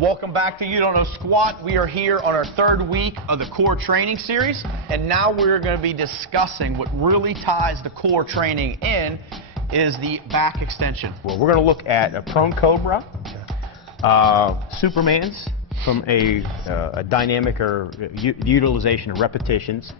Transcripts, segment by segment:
Welcome back to You Don't Know Squat. We are here on our third week of the core training series, and now we're going to be discussing what really ties the core training in is the back extension. Well, we're going to look at a prone cobra, Supermans from a dynamic or utilization of repetitions,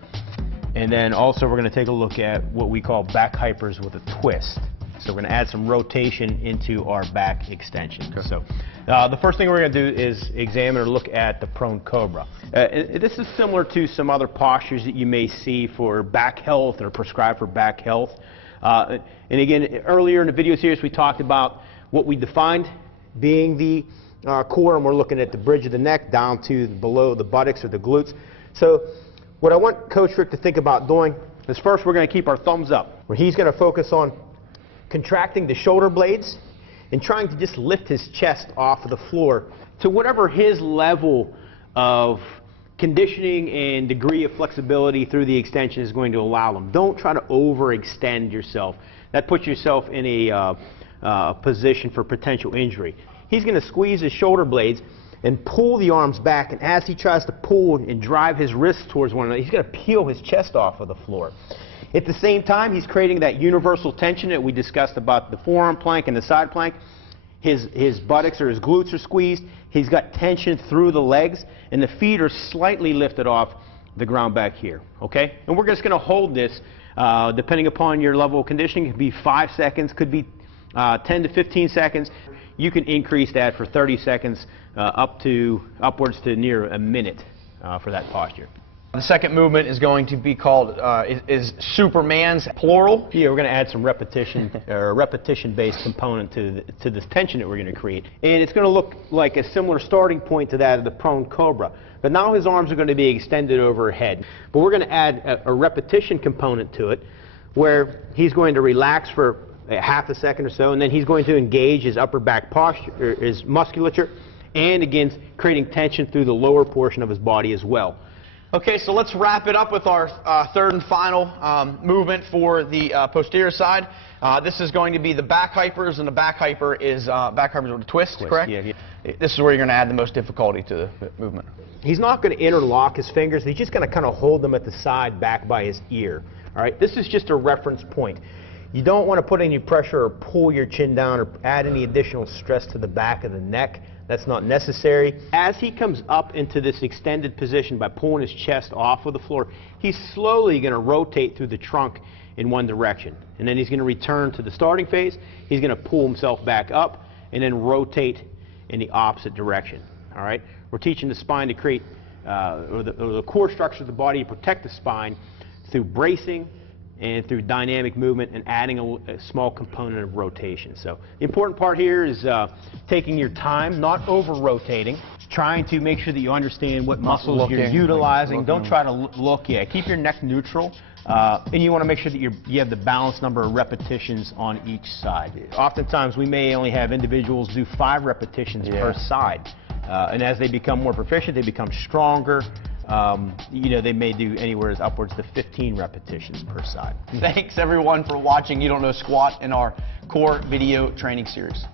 and then also we're going to take a look at what we call back hypers with a twist. So we're going to add some rotation into our back extension. Okay. So the first thing we're going to do is examine or look at the prone cobra. This is similar to some other postures that you may see for back health or prescribed for back health. And again, earlier in the video series we talked about what we defined being the core, and we're looking at the bridge of the neck down to below the buttocks or the glutes. So what I want Coach Rick to think about doing is first we're going to keep our thumbs up, where he's going to focus on contracting the shoulder blades and trying to just lift his chest off of the floor to whatever his level of conditioning and degree of flexibility through the extension is going to allow him. Don't try to overextend yourself. That puts yourself in a position for potential injury. He's going to squeeze his shoulder blades and pull the arms back, and as he tries to pull and drive his wrists towards one another, he's going to peel his chest off of the floor. At the same time, he's creating that universal tension that we discussed about the forearm plank and the side plank. His buttocks or his glutes are squeezed. He's got tension through the legs, and the feet are slightly lifted off the ground back here. Okay? And we're just going to hold this, depending upon your level of conditioning. It could be 5 seconds, could be 10 to 15 seconds. You can increase that for 30 seconds upwards to near a minute for that posture. The second movement is going to be called is Superman's, plural. Yeah, we're going to add some repetition or repetition-based component to this tension that we're going to create, and it's going to look like a similar starting point to that of the prone cobra. But now his arms are going to be extended overhead. But we're going to add a repetition component to it, where he's going to relax for half a second or so, and then he's going to engage his upper back posture, or his musculature, and again creating tension through the lower portion of his body as well. Okay, so let's wrap it up with our third and final movement for the posterior side. This is going to be the back hypers, and the back hyper is back hypers with a twist, correct? Yeah. This is where you're going to add the most difficulty to the movement. He's not going to interlock his fingers. He's just going to kind of hold them at the side back by his ear. All right, this is just a reference point. You don't want to put any pressure or pull your chin down or add any additional stress to the back of the neck. That's not necessary. As he comes up into this extended position by pulling his chest off of the floor, he's slowly going to rotate through the trunk in one direction. And then he's going to return to the starting phase. He's going to pull himself back up and then rotate in the opposite direction. All right? We're teaching the spine to create, or the core structure of the body to protect the spine through bracing and through dynamic movement and adding a small component of rotation. So the important part here is taking your time, not over-rotating, trying to make sure that you understand what muscles you're utilizing. Don't try to look, keep your neck neutral, and you want to make sure that you have the balanced number of repetitions on each side. Oftentimes we may only have individuals do 5 repetitions per side, and as they become more proficient, they become stronger. They may do anywhere upwards to 15 repetitions per side. Thanks everyone for watching You Don't Know Squat in our core video training series.